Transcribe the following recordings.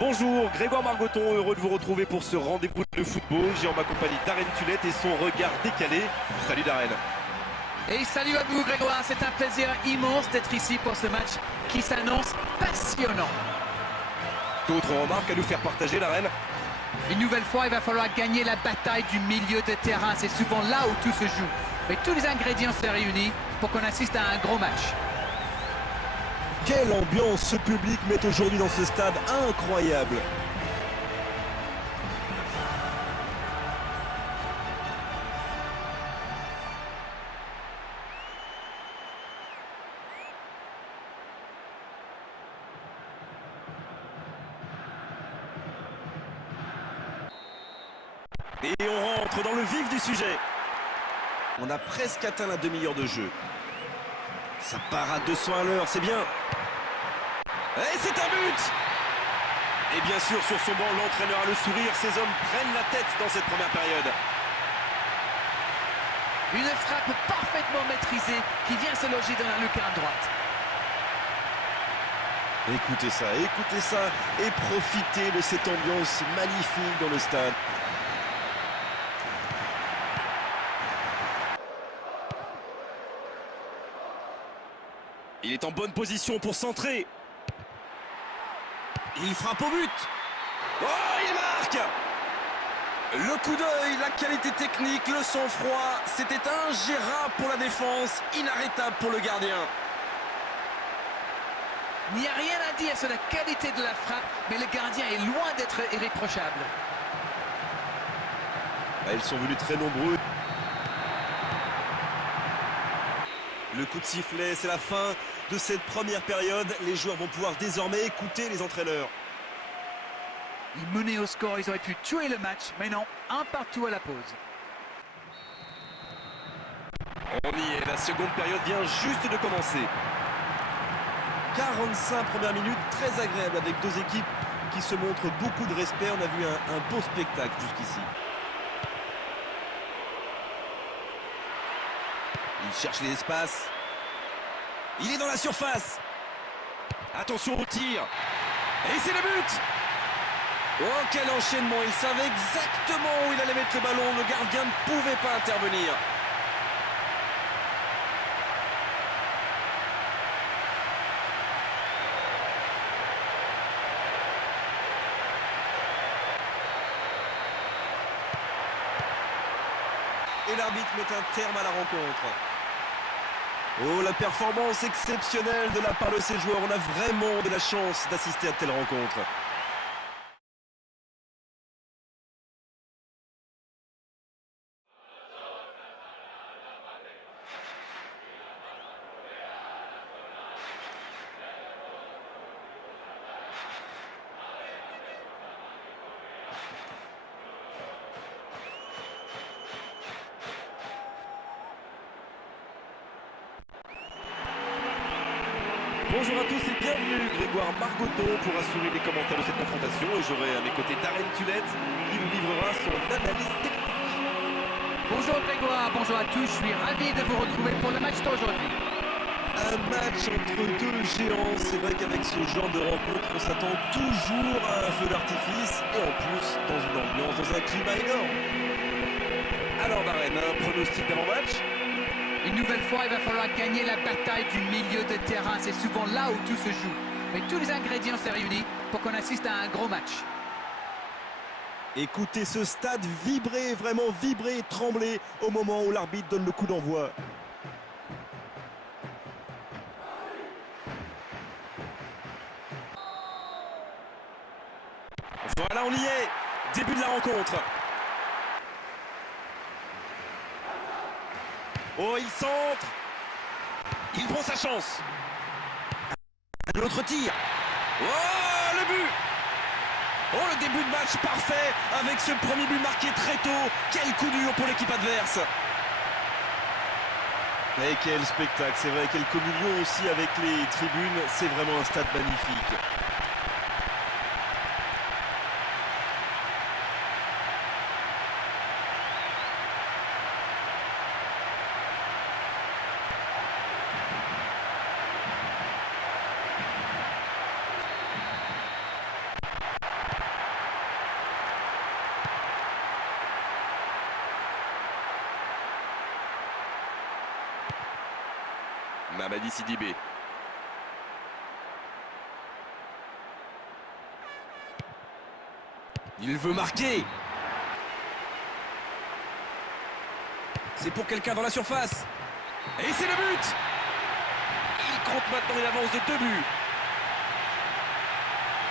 Bonjour, Grégoire Margoton, heureux de vous retrouver pour ce rendez-vous de football. J'ai en ma compagnie Darren Tulette et son regard décalé. Salut Darren. Et salut à vous Grégoire, c'est un plaisir immense d'être ici pour ce match qui s'annonce passionnant. D'autres remarques à nous faire partager Darren? Une nouvelle fois, il va falloir gagner la bataille du milieu de terrain. C'est souvent là où tout se joue. Mais tous les ingrédients sont réunis pour qu'on assiste à un gros match. Quelle ambiance ce public met aujourd'hui dans ce stade incroyable. Et on rentre dans le vif du sujet. On a presque atteint la demi-heure de jeu. Ça part à 200 à l'heure, c'est bien. Et c'est un but! Et bien sûr, sur son banc, l'entraîneur a le sourire. Ces hommes prennent la tête dans cette première période. Une frappe parfaitement maîtrisée qui vient se loger dans la lucarne droite. Écoutez ça et profitez de cette ambiance magnifique dans le stade. Il est en bonne position pour centrer. Il frappe au but. Oh, il marque! Le coup d'œil, la qualité technique, le sang-froid, c'était ingérable pour la défense, inarrêtable pour le gardien. Il n'y a rien à dire sur la qualité de la frappe, mais le gardien est loin d'être irréprochable. Ils sont venus très nombreux. Le coup de sifflet, c'est la fin de cette première période. Les joueurs vont pouvoir désormais écouter les entraîneurs. Ils menaient au score, ils auraient pu tuer le match, mais non, un partout à la pause. On y est, la seconde période vient juste de commencer. 45 premières minutes, très agréables avec deux équipes qui se montrent beaucoup de respect. On a vu un beau spectacle jusqu'ici. Il cherche les espaces. Il est dans la surface. Attention au tir. Et c'est le but! Oh, quel enchaînement. Il savait exactement où il allait mettre le ballon. Le gardien ne pouvait pas intervenir. Et l'arbitre met un terme à la rencontre. Oh, la performance exceptionnelle de la part de ces joueurs. On a vraiment de la chance d'assister à telle rencontre. Bonjour à tous et bienvenue, Grégoire Margoton pour assurer les commentaires de cette confrontation. Et j'aurai à mes côtés Darren Tulette qui nous livrera son analyse technique. Bonjour Grégoire, bonjour à tous, je suis ravi de vous retrouver pour le match d'aujourd'hui. Un match entre deux géants. C'est vrai qu'avec ce genre de rencontre, on s'attend toujours à un feu d'artifice. Et en plus, dans une ambiance, dans un climat énorme. Alors Darren, un pronostic d'avant-match? Une nouvelle fois, il va falloir gagner la bataille du milieu de terrain. C'est souvent là où tout se joue. Mais tous les ingrédients sont réunis pour qu'on assiste à un gros match. Écoutez ce stade vibrer, vraiment vibrer et trembler au moment où l'arbitre donne le coup d'envoi. Voilà, on y est. Début de la rencontre. Oh, il centre. Il prend sa chance. L'autre tir. Oh, le but! Oh, le début de match parfait avec ce premier but marqué très tôt. Quel coup dur pour l'équipe adverse. Et quel spectacle, c'est vrai, quelle communion aussi avec les tribunes. C'est vraiment un stade magnifique. Mamadi Sidibé. Il veut marquer. C'est pour quelqu'un dans la surface. Et c'est le but. Il compte maintenant une avance de 2 buts.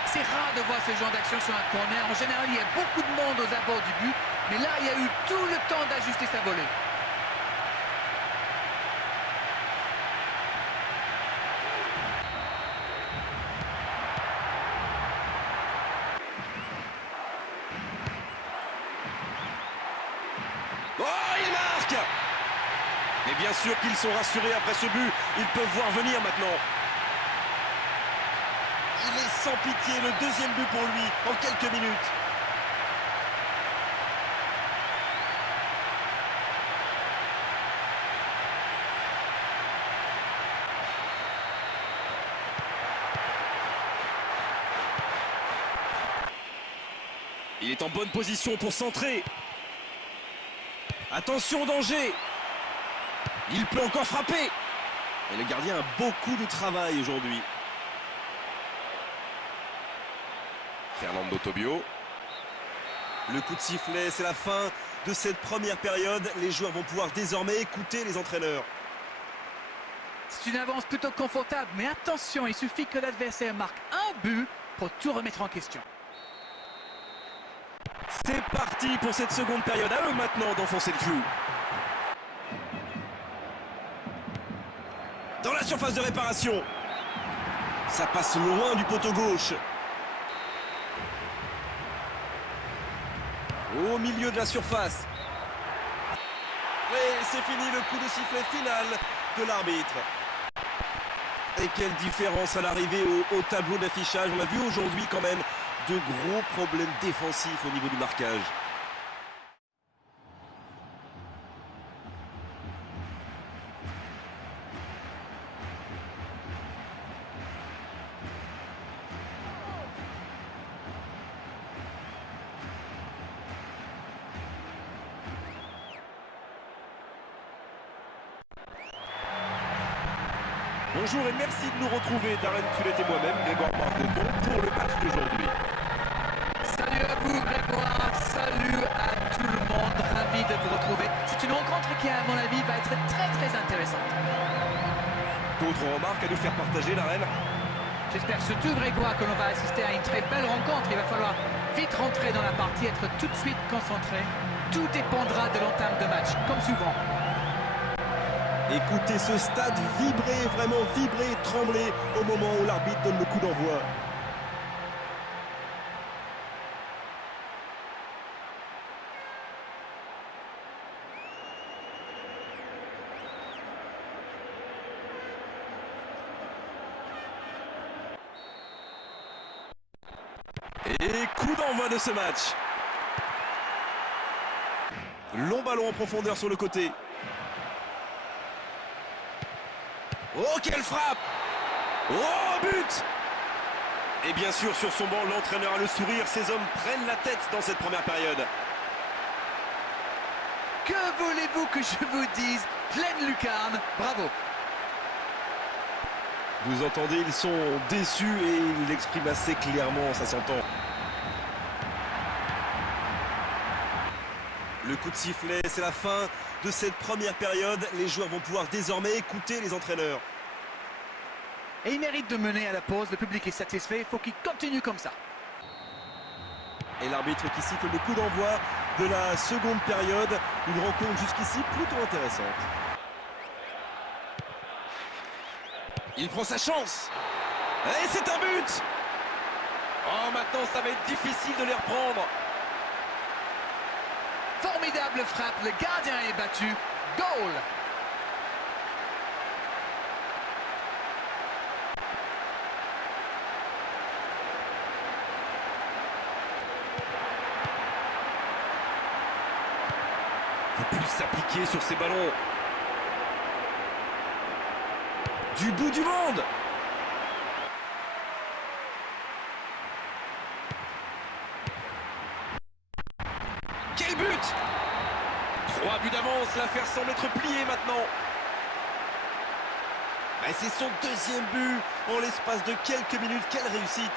C'est rare de voir ce genre d'action sur un corner. En général, il y a beaucoup de monde aux abords du but. Mais là, il y a eu tout le temps d'ajuster sa volée. Oh, il marque! Mais bien sûr qu'ils sont rassurés après ce but. Ils peuvent voir venir maintenant. Il est sans pitié, le deuxième but pour lui en quelques minutes. Il est en bonne position pour centrer. Attention, danger! Il peut encore frapper. Et le gardien a beaucoup de travail aujourd'hui. Fernando Tobio. Le coup de sifflet, c'est la fin de cette première période. Les joueurs vont pouvoir désormais écouter les entraîneurs. C'est une avance plutôt confortable. Mais attention, il suffit que l'adversaire marque un but pour tout remettre en question. C'est parti pour cette seconde période. À eux maintenant d'enfoncer le clou. Dans la surface de réparation. Ça passe loin du poteau gauche. Au milieu de la surface. Et c'est fini, le coup de sifflet final de l'arbitre. Et quelle différence à l'arrivée au tableau d'affichage. On a vu aujourd'hui quand même de gros problèmes défensifs au niveau du marquage. Bonjour et merci de nous retrouver, Darren Tullet et moi-même, Grégoire Margoton, pour le match d'aujourd'hui. Salut à vous Grégoire, salut à tout le monde, ravi de vous retrouver. C'est une rencontre qui à mon avis va être très intéressante. D'autres remarques à nous faire partager, Darren? J'espère surtout Grégoire que l'on va assister à une très belle rencontre. Il va falloir vite rentrer dans la partie, être tout de suite concentré. Tout dépendra de l'entame de match, comme souvent. Écoutez ce stade vibrer, vraiment vibrer, trembler au moment où l'arbitre donne le coup d'envoi. Et coup d'envoi de ce match. Long ballon en profondeur sur le côté. Oh, quelle frappe! Oh, but! Et bien sûr, sur son banc, l'entraîneur a le sourire. Ces hommes prennent la tête dans cette première période. Que voulez-vous que je vous dise? Pleine lucarne, bravo! Vous entendez, ils sont déçus et ils l'expriment assez clairement, ça s'entend. Le coup de sifflet, c'est la fin de cette première période. Les joueurs vont pouvoir désormais écouter les entraîneurs. Et il mérite de mener à la pause, le public est satisfait, il faut qu'il continue comme ça. Et l'arbitre qui siffle le coup d'envoi de la seconde période. Une rencontre jusqu'ici plutôt intéressante. Il prend sa chance. Et c'est un but! Oh, maintenant ça va être difficile de les reprendre. Formidable frappe, le gardien est battu, goal! Il faut plus s'appliquer sur ces ballons. Du bout du monde! Quel but! 3 buts d'avance, l'affaire semble être pliée maintenant. Et c'est son deuxième but en l'espace de quelques minutes. Quelle réussite!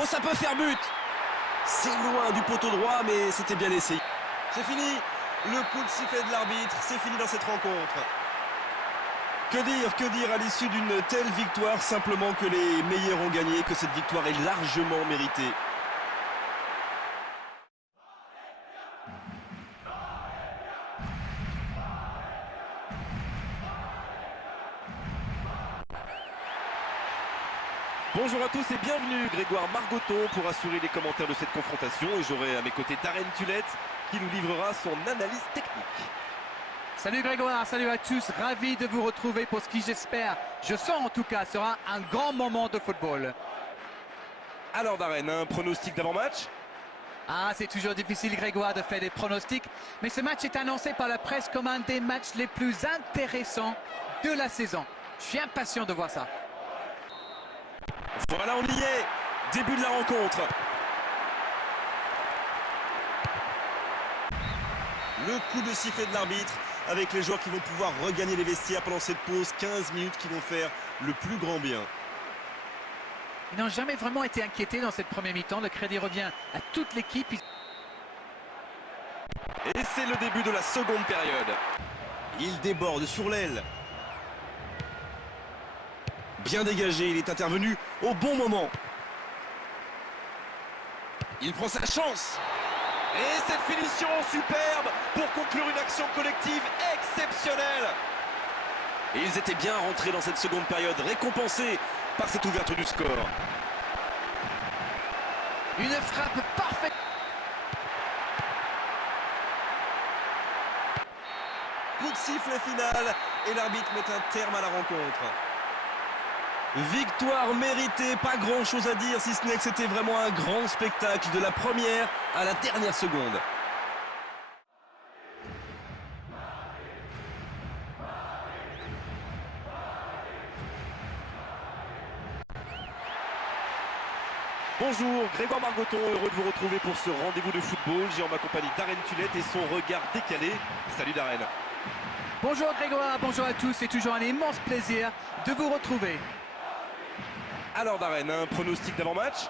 Oh, ça peut faire but! C'est loin du poteau droit, mais c'était bien essayé. C'est fini! Le coup de sifflet de l'arbitre, c'est fini dans cette rencontre. Que dire à l'issue d'une telle victoire? Simplement que les meilleurs ont gagné, que cette victoire est largement méritée. Bonjour à tous et bienvenue, Grégoire Margoton pour assurer les commentaires de cette confrontation. Et j'aurai à mes côtés Darren Tulette qui nous livrera son analyse technique. Salut Grégoire, salut à tous, ravi de vous retrouver pour ce qui j'espère, je sens en tout cas, sera un grand moment de football. Alors Darren, un pronostic d'avant-match? Ah, c'est toujours difficile Grégoire de faire des pronostics, mais ce match est annoncé par la presse comme un des matchs les plus intéressants de la saison. Je suis impatient de voir ça. Voilà, on y est. Début de la rencontre. Le coup de sifflet de l'arbitre avec les joueurs qui vont pouvoir regagner les vestiaires pendant cette pause. 15 minutes qui vont faire le plus grand bien. Ils n'ont jamais vraiment été inquiétés dans cette première mi-temps. Le crédit revient à toute l'équipe. Et c'est le début de la seconde période. Il déborde sur l'aile. Bien dégagé, il est intervenu au bon moment. Il prend sa chance. Et cette finition superbe pour conclure une action collective exceptionnelle. Et ils étaient bien rentrés dans cette seconde période, récompensés par cette ouverture du score. Une frappe parfaite. Coup de sifflet final et l'arbitre met un terme à la rencontre. Victoire méritée, pas grand chose à dire si ce n'est que c'était vraiment un grand spectacle de la première à la dernière seconde. Bonjour, Grégoire Margoton, heureux de vous retrouver pour ce rendez-vous de football. J'ai en ma compagnie Darren Tulette et son regard décalé. Salut Darren. Bonjour Grégoire, bonjour à tous, c'est toujours un immense plaisir de vous retrouver. Alors Darren, un pronostic d'avant-match?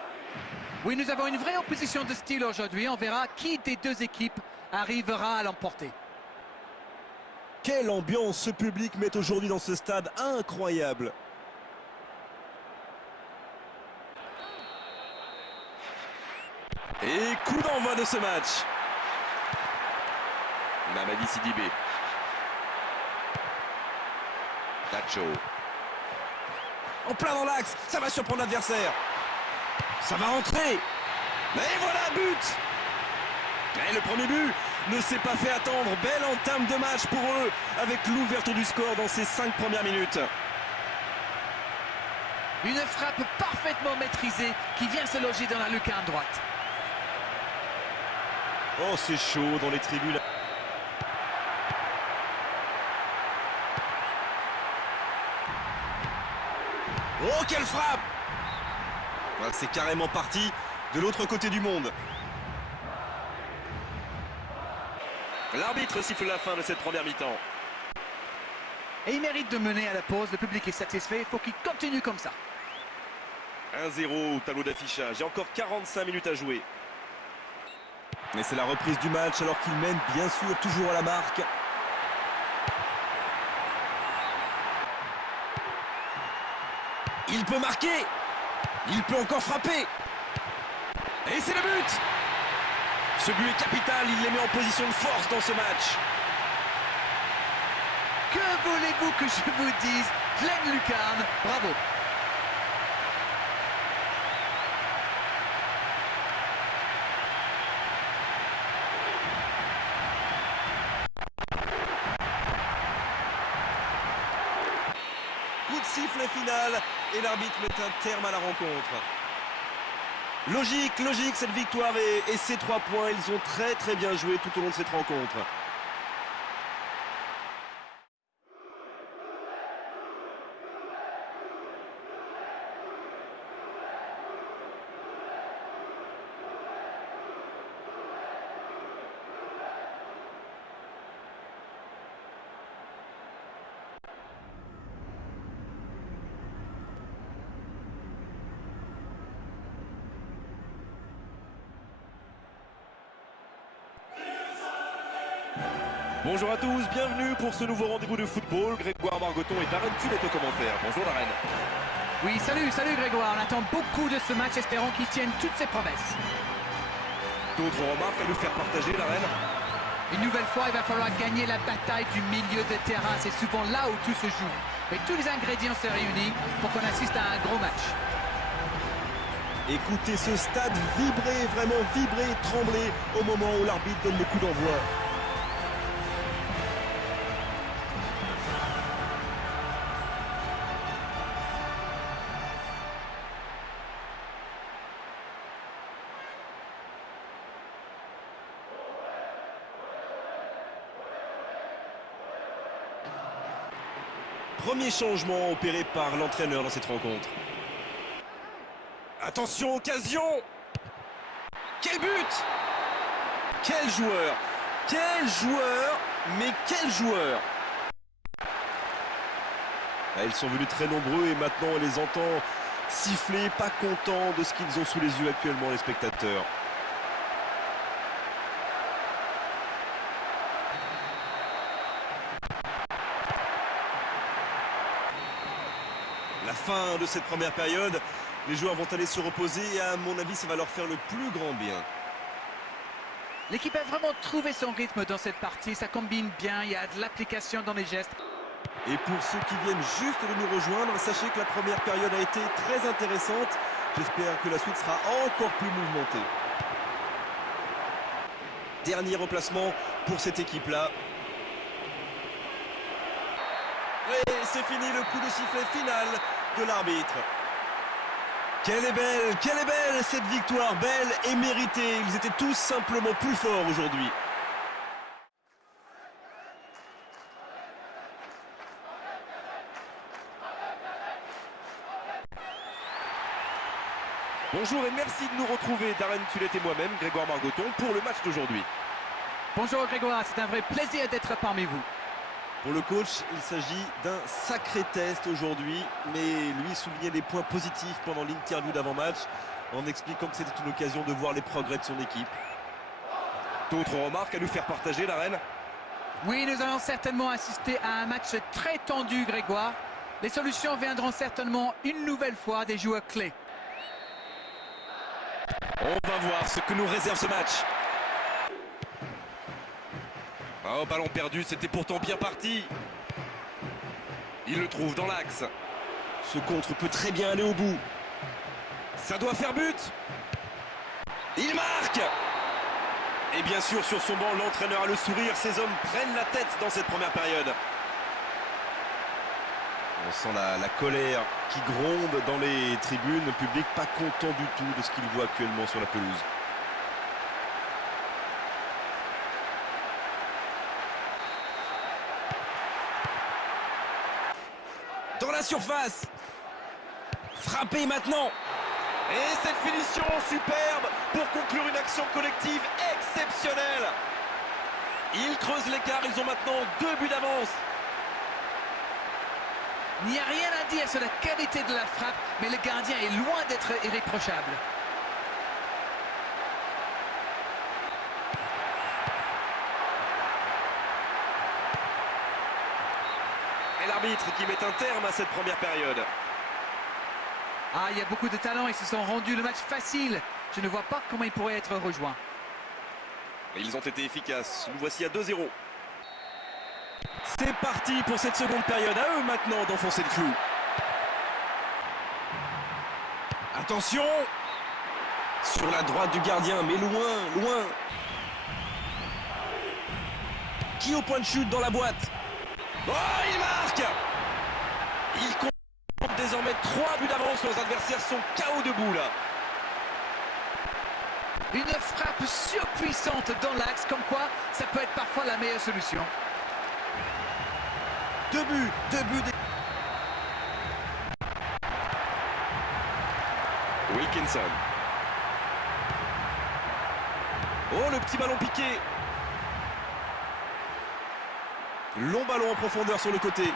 Oui, nous avons une vraie opposition de style aujourd'hui. On verra qui des deux équipes arrivera à l'emporter. Quelle ambiance ce public met aujourd'hui dans ce stade incroyable. Et coup d'envoi de ce match. Mamadi Sidibé. Nacho. En plein dans l'axe, ça va surprendre l'adversaire. Ça va rentrer. Et voilà, but. Et le premier but ne s'est pas fait attendre. Belle entame de match pour eux avec l'ouverture du score dans ces 5 premières minutes. Une frappe parfaitement maîtrisée qui vient se loger dans la lucarne droite. Oh, c'est chaud dans les tribunes. Oh, quelle frappe! C'est carrément parti de l'autre côté du monde. L'arbitre siffle la fin de cette première mi-temps. Et il mérite de mener à la pause. Le public est satisfait. Il faut qu'il continue comme ça. 1-0 au tableau d'affichage. Il y a encore 45 minutes à jouer. Mais c'est la reprise du match alors qu'il mène bien sûr toujours à la marque. Il peut marquer. Il peut encore frapper. Et c'est le but. Ce but est capital, il les met en position de force dans ce match. Que voulez-vous que je vous dise? Pleine lucarne, bravo. Coup de sifflet final et l'arbitre met un terme à la rencontre. Logique cette victoire et ces 3 points, ils ont très bien joué tout au long de cette rencontre. Bonjour à tous, bienvenue pour ce nouveau rendez-vous de football. Grégoire Margoton et Darren Tulette au commentaire. Bonjour Darren. Oui, salut Grégoire. On attend beaucoup de ce match, espérons qu'il tienne toutes ses promesses. D'autres remarques à nous faire partager, Darren? Une nouvelle fois, il va falloir gagner la bataille du milieu de terrain. C'est souvent là où tout se joue. Mais tous les ingrédients se réunissent pour qu'on assiste à un gros match. Écoutez ce stade vibrer, vraiment vibrer, trembler au moment où l'arbitre donne le coup d'envoi. Premier changement opéré par l'entraîneur dans cette rencontre. Attention, occasion! Quel but! Quel joueur! Quel joueur! Mais quel joueur! Ils sont venus très nombreux et maintenant on les entend siffler, pas contents de ce qu'ils ont sous les yeux actuellement, les spectateurs. La fin de cette première période, les joueurs vont aller se reposer et à mon avis ça va leur faire le plus grand bien. L'équipe a vraiment trouvé son rythme dans cette partie, ça combine bien, il y a de l'application dans les gestes. Et pour ceux qui viennent juste de nous rejoindre, sachez que la première période a été très intéressante. J'espère que la suite sera encore plus mouvementée. Dernier remplacement pour cette équipe-là. Et c'est fini, le coup de sifflet final de l'arbitre. Quelle est belle cette victoire, belle et méritée. Ils étaient tous simplement plus forts aujourd'hui. Bonjour et merci de nous retrouver, Darren Tulette et moi-même, Grégoire Margoton, pour le match d'aujourd'hui. Bonjour Grégoire, c'est un vrai plaisir d'être parmi vous. Pour le coach, il s'agit d'un sacré test aujourd'hui, mais lui soulignait les points positifs pendant l'interview d'avant-match, en expliquant que c'était une occasion de voir les progrès de son équipe. D'autres remarques à nous faire partager, Darren? Oui, nous allons certainement assister à un match très tendu, Grégoire. Les solutions viendront certainement une nouvelle fois des joueurs clés. On va voir ce que nous réserve ce match. Oh, ballon perdu, c'était pourtant bien parti. Il le trouve dans l'axe. Ce contre peut très bien aller au bout. Ça doit faire but. Il marque. Et bien sûr, sur son banc, l'entraîneur a le sourire. Ces hommes prennent la tête dans cette première période. On sent la colère qui gronde dans les tribunes. Le public pas content du tout de ce qu'il voit actuellement sur la pelouse. Dans la surface. Frappé maintenant. Et cette finition superbe pour conclure une action collective exceptionnelle. Ils creusent l'écart, ils ont maintenant 2 buts d'avance. Il n'y a rien à dire sur la qualité de la frappe, mais le gardien est loin d'être irréprochable. Et l'arbitre qui met un terme à cette première période. Ah, il y a beaucoup de talent, ils se sont rendus le match facile. Je ne vois pas comment ils pourraient être rejoints. Et ils ont été efficaces. Nous voici à 2-0. C'est parti pour cette seconde période. À eux maintenant d'enfoncer le clou. Attention. Sur la droite du gardien, mais loin. Qui au point de chute dans la boîte? Oh, il marque. Il compte désormais 3 buts d'avance. Leurs adversaires sont KO debout là. Une frappe surpuissante dans l'axe, comme quoi ça peut être parfois la meilleure solution. 2 buts. Wilkinson. Oh, le petit ballon piqué. Long ballon en profondeur sur le côté.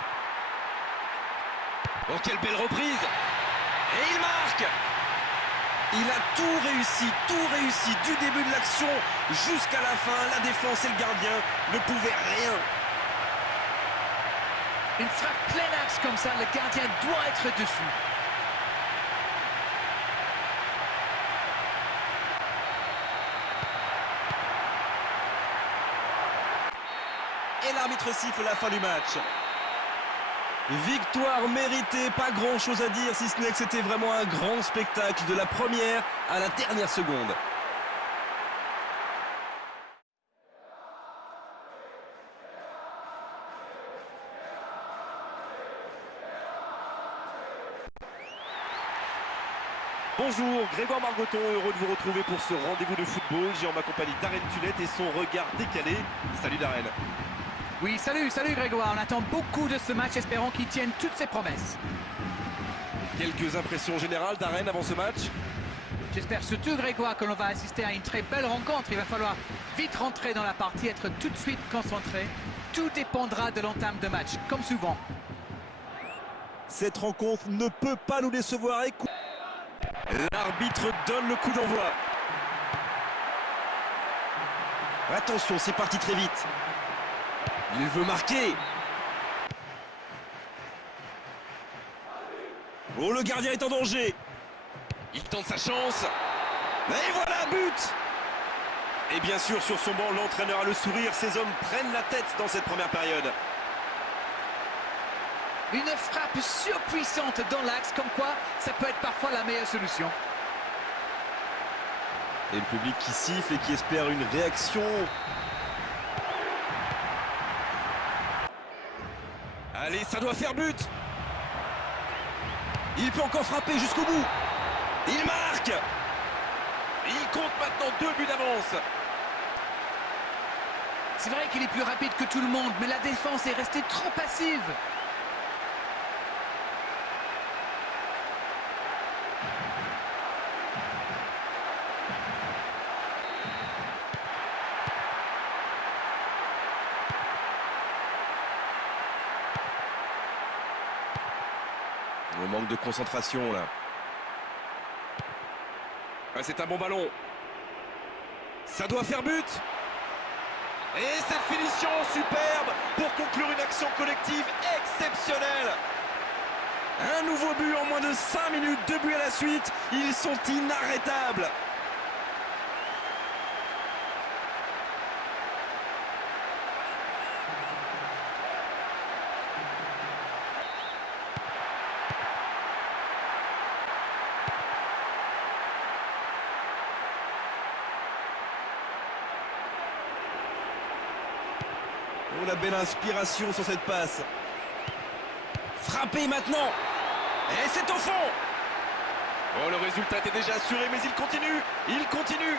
Oh, quelle belle reprise. Et il marque. Il a tout réussi, du début de l'action jusqu'à la fin. La défense et le gardien ne pouvaient rien. Une frappe plein axe comme ça, le gardien doit être dessus. Et l'arbitre siffle la fin du match. Victoire méritée, pas grand chose à dire si ce n'est que c'était vraiment un grand spectacle de la première à la dernière seconde. Bonjour, Grégoire Margoton, heureux de vous retrouver pour ce rendez-vous de football. J'ai en ma compagnie Darren Tulette et son regard décalé. Salut Darren. Oui, salut Grégoire. On attend beaucoup de ce match, espérons qu'il tienne toutes ses promesses. Quelques impressions générales Darren avant ce match? J'espère surtout, Grégoire, que l'on va assister à une très belle rencontre. Il va falloir vite rentrer dans la partie, être tout de suite concentré. Tout dépendra de l'entame de match, comme souvent. Cette rencontre ne peut pas nous décevoir. L'arbitre donne le coup d'envoi. Attention, c'est parti très vite. Il veut marquer. Oh, le gardien est en danger. Il tente sa chance. Et voilà un but. Et bien sûr, sur son banc, l'entraîneur a le sourire. Ces hommes prennent la tête dans cette première période. Une frappe surpuissante dans l'axe, comme quoi ça peut être parfois la meilleure solution. Et le public qui siffle et qui espère une réaction. Allez, ça doit faire but. Il peut encore frapper jusqu'au bout. Il marque. Il compte maintenant 2 buts d'avance. C'est vrai qu'il est plus rapide que tout le monde, mais la défense est restée trop passive. On manque de concentration là. C'est un bon ballon. Ça doit faire but. Et cette finition superbe pour conclure une action collective exceptionnelle. Un nouveau but en moins de 5 minutes, 2 buts à la suite. Ils sont inarrêtables. Oh, la belle inspiration sur cette passe. Frappez maintenant. Et c'est au fond. Oh, le résultat était déjà assuré, mais il continue. Il continue.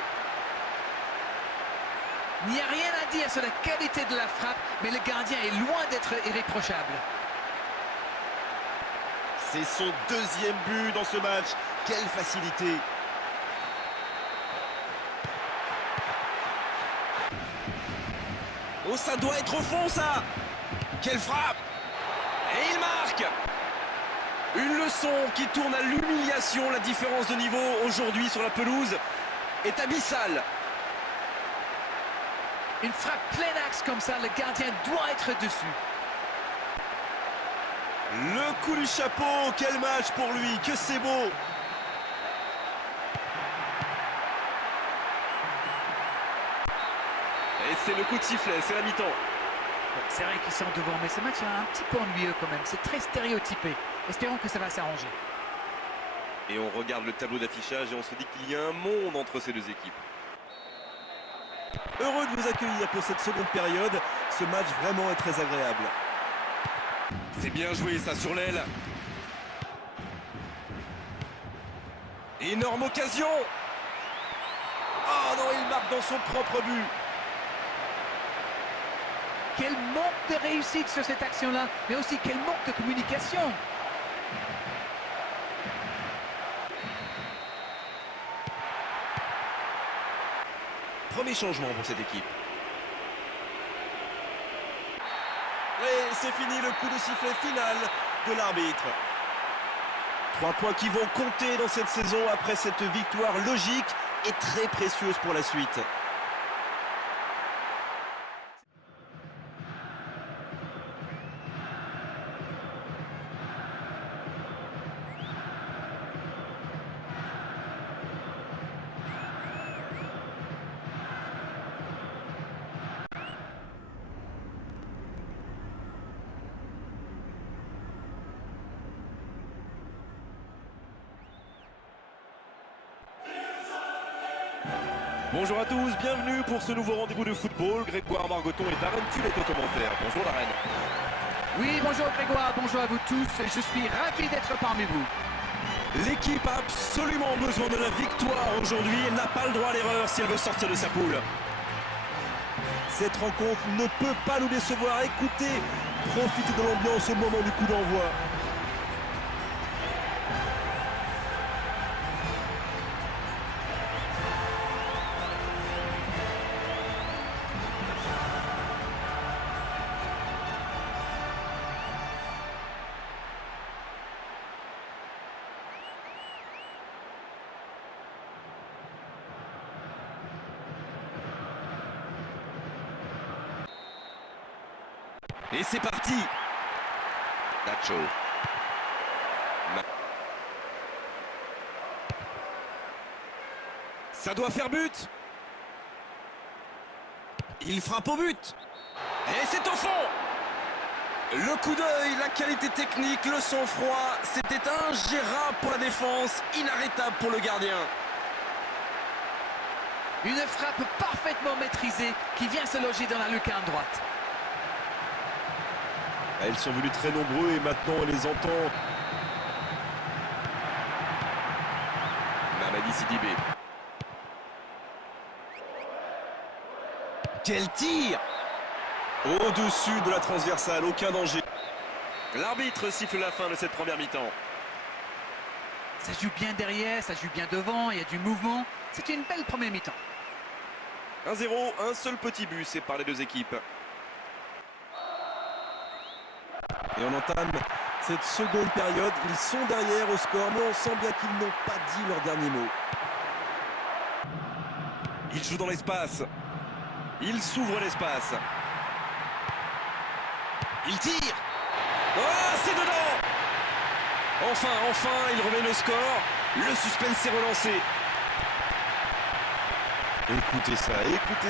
Il n'y a rien à dire sur la qualité de la frappe, mais le gardien est loin d'être irréprochable. C'est son 2e but dans ce match. Quelle facilité. Oh, ça doit être au fond, ça. Quelle frappe. Et il marque. Une leçon qui tourne à l'humiliation. La différence de niveau aujourd'hui sur la pelouse est abyssale. Une frappe plein axe comme ça, le gardien doit être dessus. Le coup du chapeau, quel match pour lui, que c'est beau. Et c'est le coup de sifflet, c'est la mi-temps. C'est vrai qu'ils sont devant, mais ce match est un petit peu ennuyeux quand même. C'est très stéréotypé. Espérons que ça va s'arranger. Et on regarde le tableau d'affichage et on se dit qu'il y a un monde entre ces deux équipes. Heureux de vous accueillir pour cette seconde période. Ce match vraiment est très agréable. C'est bien joué ça sur l'aile. Énorme occasion. Oh non, il marque dans son propre but. Quel manque de réussite sur cette action-là, mais aussi quel manque de communication. Premier changement pour cette équipe. Et c'est fini, le coup de sifflet final de l'arbitre. 3 points qui vont compter dans cette saison après cette victoire logique et très précieuse pour la suite. Bonjour à tous, bienvenue pour ce nouveau rendez-vous de football. Grégoire Margoton et Darren Tulle est au commentaire. Bonjour Darren. Oui, bonjour Grégoire, bonjour à vous tous. Je suis ravi d'être parmi vous. L'équipe a absolument besoin de la victoire aujourd'hui. Elle n'a pas le droit à l'erreur si elle veut sortir de sa poule. Cette rencontre ne peut pas nous décevoir. Écoutez, profitez de l'ambiance au moment du coup d'envoi. Et c'est parti. Nacho. Ça doit faire but. Il frappe au but. Et c'est au fond. Le coup d'œil, la qualité technique, le sang-froid, c'était ingérable pour la défense, inarrêtable pour le gardien. Une frappe parfaitement maîtrisée qui vient se loger dans la lucarne droite. Ils sont venus très nombreux et maintenant on les entend. Mamadi Sidibé. Quel tir! Au-dessus de la transversale, aucun danger. L'arbitre siffle la fin de cette première mi-temps. Ça joue bien derrière, ça joue bien devant, il y a du mouvement. C'est une belle première mi-temps. 1-0, un seul petit but sépare les deux équipes. Et on entame cette seconde période. Ils sont derrière au score, mais on sent bien qu'ils n'ont pas dit leur dernier mot. Il joue dans l'espace. Il s'ouvre l'espace. Il tire. Oh, c'est dedans. Enfin, il remet le score. Le suspense s'est relancé. Écoutez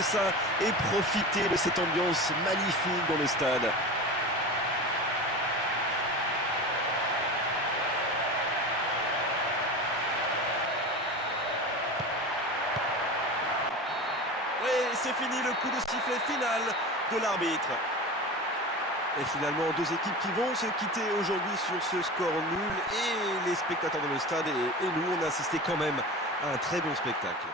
ça et profitez de cette ambiance magnifique dans le stade. C'est fini, le coup de sifflet final de l'arbitre. Et finalement, deux équipes qui vont se quitter aujourd'hui sur ce score nul. Et les spectateurs dans le stade et nous, on a assisté quand même à un très bon spectacle.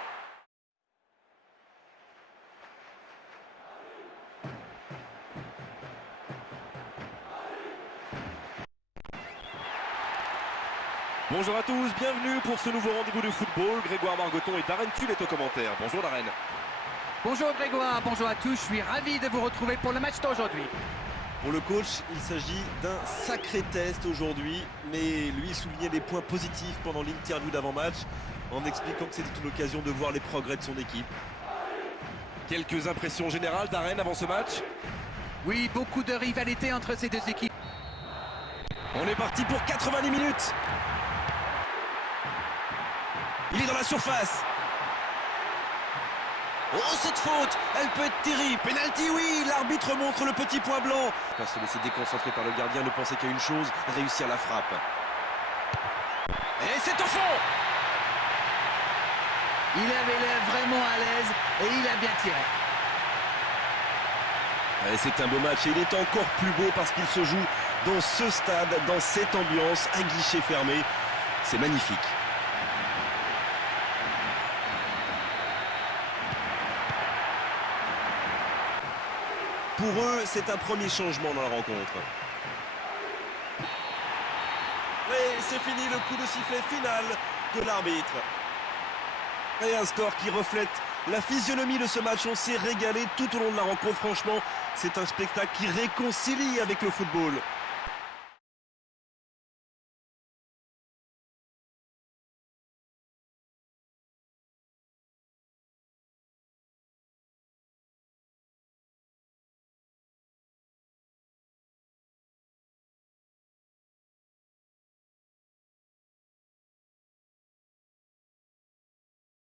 Bonjour à tous, bienvenue pour ce nouveau rendez-vous de football. Grégoire Margoton et Darren Tulle est au commentaire. Bonjour Darren. Bonjour Grégoire, bonjour à tous. Je suis ravi de vous retrouver pour le match d'aujourd'hui. Pour le coach, il s'agit d'un sacré test aujourd'hui, mais lui soulignait les points positifs pendant l'interview d'avant-match en expliquant que c'était une occasion de voir les progrès de son équipe. Quelques impressions générales Darren avant ce match? Oui, beaucoup de rivalité entre ces deux équipes. On est parti pour 90 minutes. Il est dans la surface. Oh, cette faute, elle peut être terrible. Penalty, oui, l'arbitre montre le petit point blanc. Pas se laisser déconcentrer par le gardien, ne penser qu'à une chose, réussir la frappe. Et c'est au fond. Il avait l'air vraiment à l'aise et il a bien tiré. Et c'est un beau match et il est encore plus beau parce qu'il se joue dans ce stade, dans cette ambiance, à guichet fermé. C'est magnifique. Pour eux, c'est un premier changement dans la rencontre. Et c'est fini, le coup de sifflet final de l'arbitre. Et un score qui reflète la physionomie de ce match. On s'est régalé tout au long de la rencontre. Franchement, c'est un spectacle qui réconcilie avec le football.